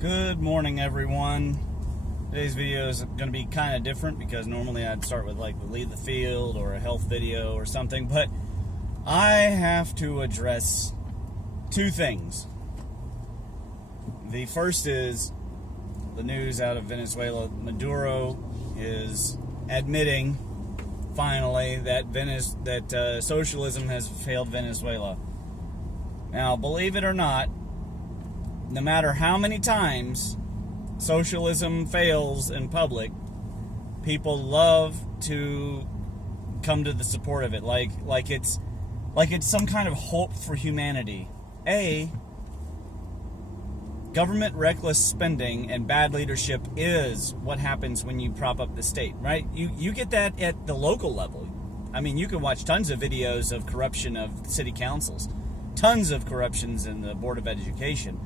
Good morning, everyone. Today's video is going to be kind of different because normally I'd start with like the leave the field or a health video or something, but I have to address two things. The first is the news out of Venezuela. Maduro is admitting finally that socialism has failed Venezuela. Now, believe it or not, no matter how many times socialism fails in public, people love to come to the support of it, like it's some kind of hope for humanity. Government reckless spending and bad leadership is what happens when you prop up the state, right? You get that at the local level. I mean, you can watch tons of videos of corruption of city councils, tons of corruptions in the Board of Education.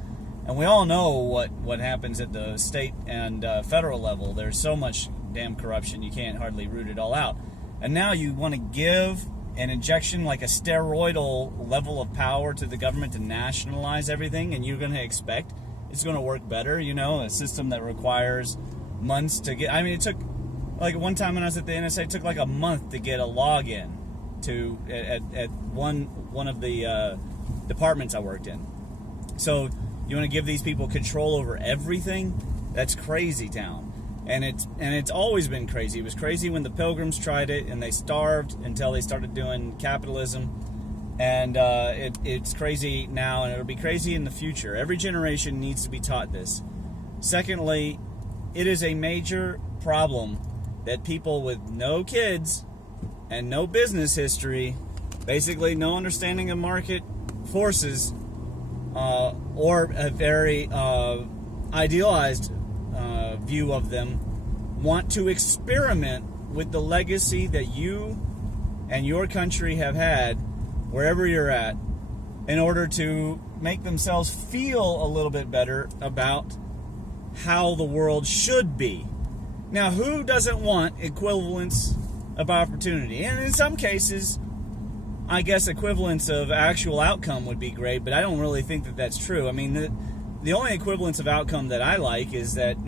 And we all know what happens at the state and federal level. There's so much damn corruption, you can't hardly root it all out. And now you want to give an injection, like a steroidal level of power to the government to nationalize everything, and you're going to expect it's going to work better, a system that requires months to get. I mean, it took, like one time when I was at the NSA, it took like a month to get a login to at one of the departments I worked in. So you want to give these people control over everything? That's crazy town. And it's always been crazy. It was crazy when the Pilgrims tried it and they starved until they started doing capitalism. And it's crazy now, and it'll be crazy in the future. Every generation needs to be taught this. Secondly, it is a major problem that people with no kids and no business history, basically no understanding of market forces, or a very idealized view of them, want to experiment with the legacy that you and your country have had wherever you're at, in order to make themselves feel a little bit better about how the world should be. Now, who doesn't want equivalence of opportunity? And in some cases, I guess equivalence of actual outcome would be great, but I don't really think that that's true. I mean, the only equivalence of outcome that I like is that,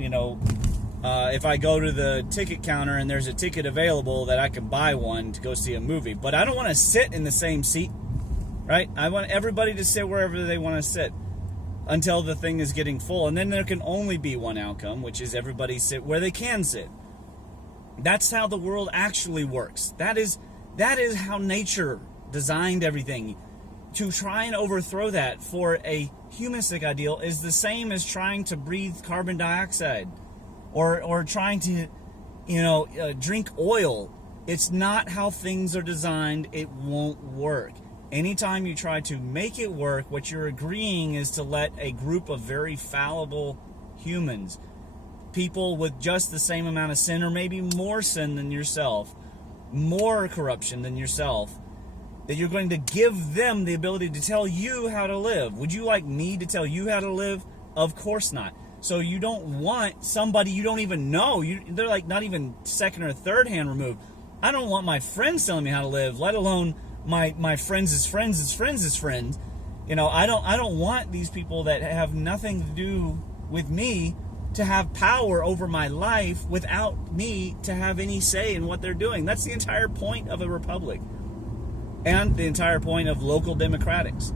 if I go to the ticket counter and there's a ticket available, that I can buy one to go see a movie. But I don't want to sit in the same seat, right? I want everybody to sit wherever they want to sit until the thing is getting full. And then there can only be one outcome, which is everybody sit where they can sit. That's how the world actually works. That is how nature designed everything. To try and overthrow that for a humanistic ideal is the same as trying to breathe carbon dioxide or trying to drink oil. It's not how things are designed. It won't work. Anytime you try to make it work, what you're agreeing is to let a group of very fallible humans, people with just the same amount of sin or maybe more sin than yourself, more corruption than yourself, that you're going to give them the ability to tell you how to live. Would you like me to tell you how to live? Of course not. So you don't want somebody you don't even know. They're like not even second or third hand removed. I don't want my friends telling me how to live, let alone my friends' friends' friends' friends. I don't want these people that have nothing to do with me to have power over my life without me to have any say in what they're doing. That's the entire point of a republic. And the entire point of local democratics.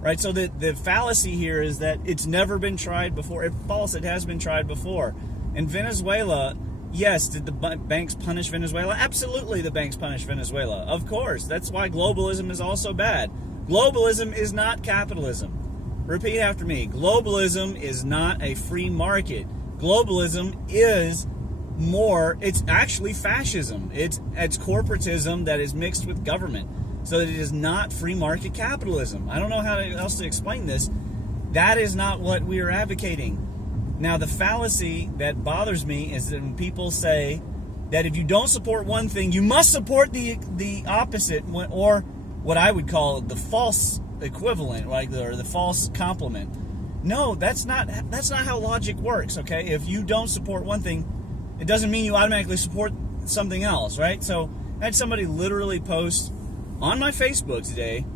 Right? So the fallacy here is that it's never been tried before. It's false. It has been tried before. In Venezuela, yes, did the banks punish Venezuela? Absolutely, the banks punish Venezuela. Of course. That's why globalism is also bad. Globalism is not capitalism. Repeat after me. Globalism is not a free market. Globalism is it's actually fascism. It's corporatism that is mixed with government. So it is not free market capitalism. I don't know how else to explain this. That is not what we are advocating. Now, the fallacy that bothers me is that when people say that if you don't support one thing, you must support the opposite, or what I would call the false equivalent, or the false complement. No, that's not how logic works, okay? If you don't support one thing, it doesn't mean you automatically support something else, right? So I had somebody literally post on my Facebook today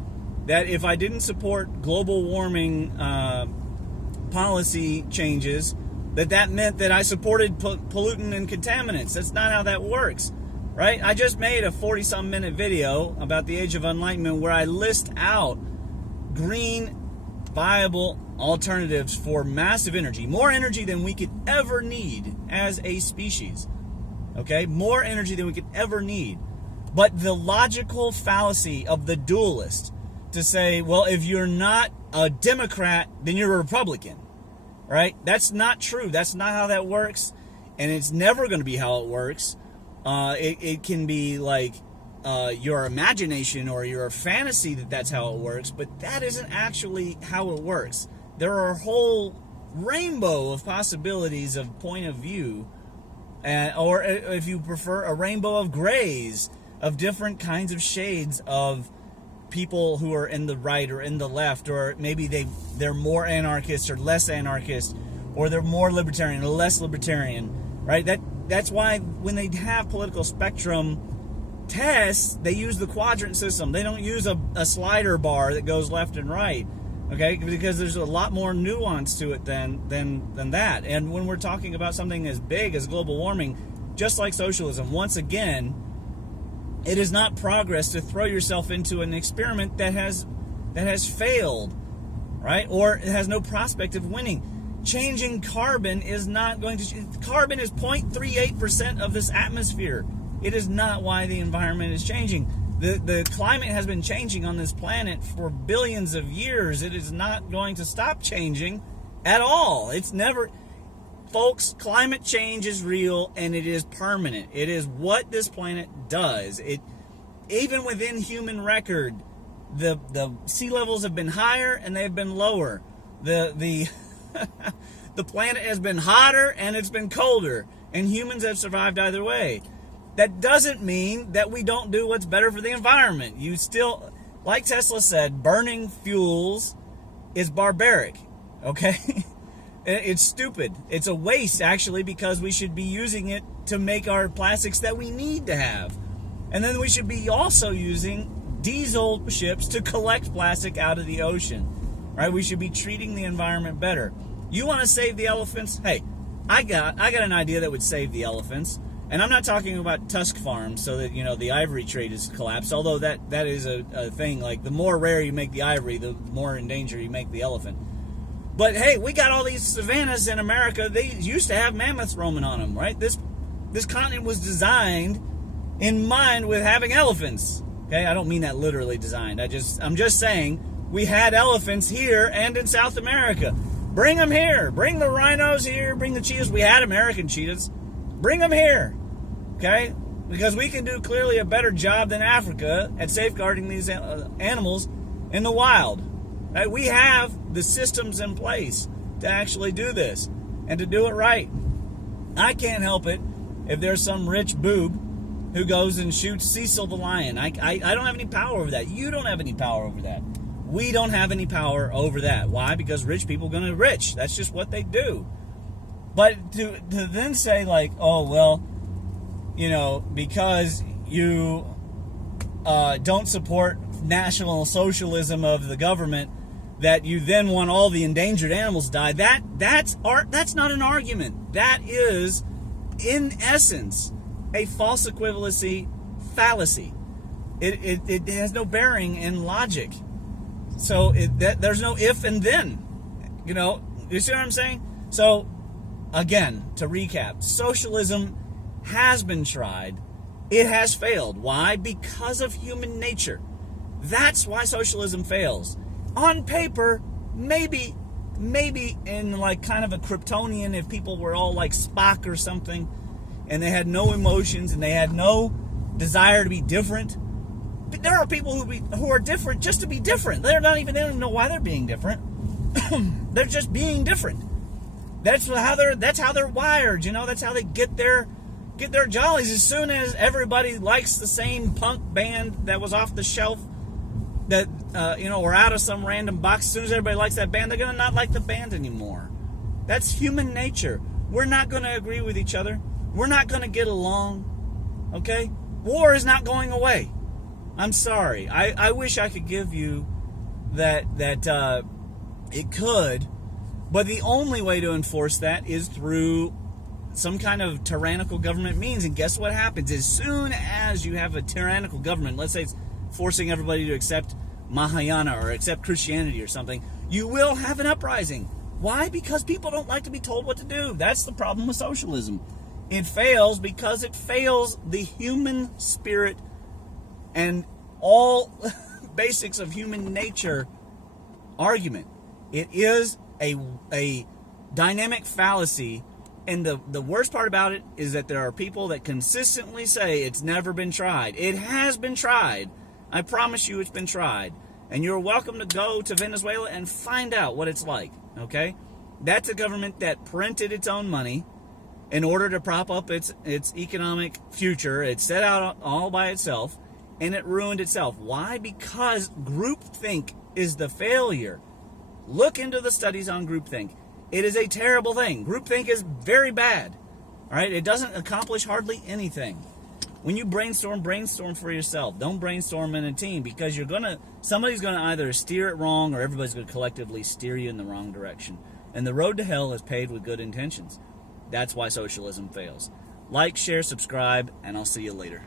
that if I didn't support global warming policy changes, that meant that I supported pollutant and contaminants. That's not how that works, right? I just made a 40-some minute video about the Age of Enlightenment where I list out green, viable alternatives for massive energy, more energy than we could ever need as a species, okay? More energy than we could ever need. But the logical fallacy of the dualist to say, well, if you're not a Democrat, then you're a Republican, right? That's not true. That's not how that works, and it's never going to be how it works. It can be like your imagination or your fantasy that's how it works, but that isn't actually how it works. There are a whole rainbow of possibilities of point of view, or if you prefer, a rainbow of grays, of different kinds of shades of people who are in the right or in the left, or maybe they're more anarchist or less anarchist, or they're more libertarian or less libertarian, right? That's why when they have political spectrum tests, they use the quadrant system. They don't use a slider bar that goes left and right, okay? Because there's a lot more nuance to it than that. And when we're talking about something as big as global warming, just like socialism, once again, it is not progress to throw yourself into an experiment that has failed, right? Or it has no prospect of winning. Changing carbon is not going to... Carbon is 0.38% of this atmosphere. It is not why the environment is changing. The climate has been changing on this planet for billions of years. It is not going to stop changing at all. It's never... Folks, climate change is real and it is permanent. It is what this planet does. Even within human record, the sea levels have been higher and they have been lower. The planet has been hotter and it's been colder, and humans have survived either way. That doesn't mean that we don't do what's better for the environment. You still, like Tesla said, burning fuels is barbaric, okay? It's stupid. It's a waste, actually, because we should be using it to make our plastics that we need to have. And then we should be also using diesel ships to collect plastic out of the ocean, right? We should be treating the environment better. You want to save the elephants? Hey, I got an idea that would save the elephants. And I'm not talking about tusk farms so that, the ivory trade is collapsed, although that is a thing. Like, the more rare you make the ivory, the more in danger you make the elephant. But hey, we got all these savannas in America. They used to have mammoths roaming on them, right? This continent was designed in mind with having elephants. Okay, I don't mean that literally designed. I'm just saying we had elephants here and in South America. Bring them here. Bring the rhinos here. Bring the cheetahs. We had American cheetahs. Bring them here. Okay, because we can do clearly a better job than Africa at safeguarding these animals in the wild. Right? We have the systems in place to actually do this and to do it right. I can't help it if there's some rich boob who goes and shoots Cecil the lion. I don't have any power over that. You don't have any power over that. We don't have any power over that. Why? Because rich people are going to rich. That's just what they do. But to then say like, oh, well, because you don't support national socialism of the government, that you then want all the endangered animals to die. That's not an argument. That is, in essence, a false equivalency fallacy. It has no bearing in logic. So there's no if and then. You see what I'm saying? So again, to recap, socialism has been tried. It has failed. Why? Because of human nature. That's why socialism fails. On paper, maybe in like kind of a Kryptonian, if people were all like Spock or something, and they had no emotions and they had no desire to be different. But there are people who are different just to be different. They don't even know why they're being different. They're just being different. That's how they're wired. That's how they get their jollies. As soon as everybody likes the same punk band that was off the shelf, that or out of some random box, as soon as everybody likes that band, they're gonna not like the band anymore. That's human nature. We're not gonna agree with each other. We're not gonna get along. Okay? War is not going away. I'm sorry. I wish I could give you that it could, But the only way to enforce that is through some kind of tyrannical government means. And guess what happens? As soon as you have a tyrannical government, let's say it's forcing everybody to accept Mahayana or accept Christianity or something, you will have an uprising. Why? Because people don't like to be told what to do. That's the problem with socialism. It fails because it fails the human spirit and all basics of human nature argument. It is a dynamic fallacy, and the worst part about it is that there are people that consistently say it's never been tried. It has been tried. I promise you it's been tried. And you're welcome to go to Venezuela and find out what it's like, okay? That's a government that printed its own money in order to prop up its economic future. It set out all by itself, and it ruined itself. Why? Because groupthink is the failure. Look into the studies on groupthink. It is a terrible thing. Groupthink is very bad. All right? It doesn't accomplish hardly anything. When you brainstorm for yourself. Don't brainstorm in a team, because somebody's gonna either steer it wrong, or everybody's gonna collectively steer you in the wrong direction. And the road to hell is paved with good intentions. That's why socialism fails. Like, share, subscribe, and I'll see you later.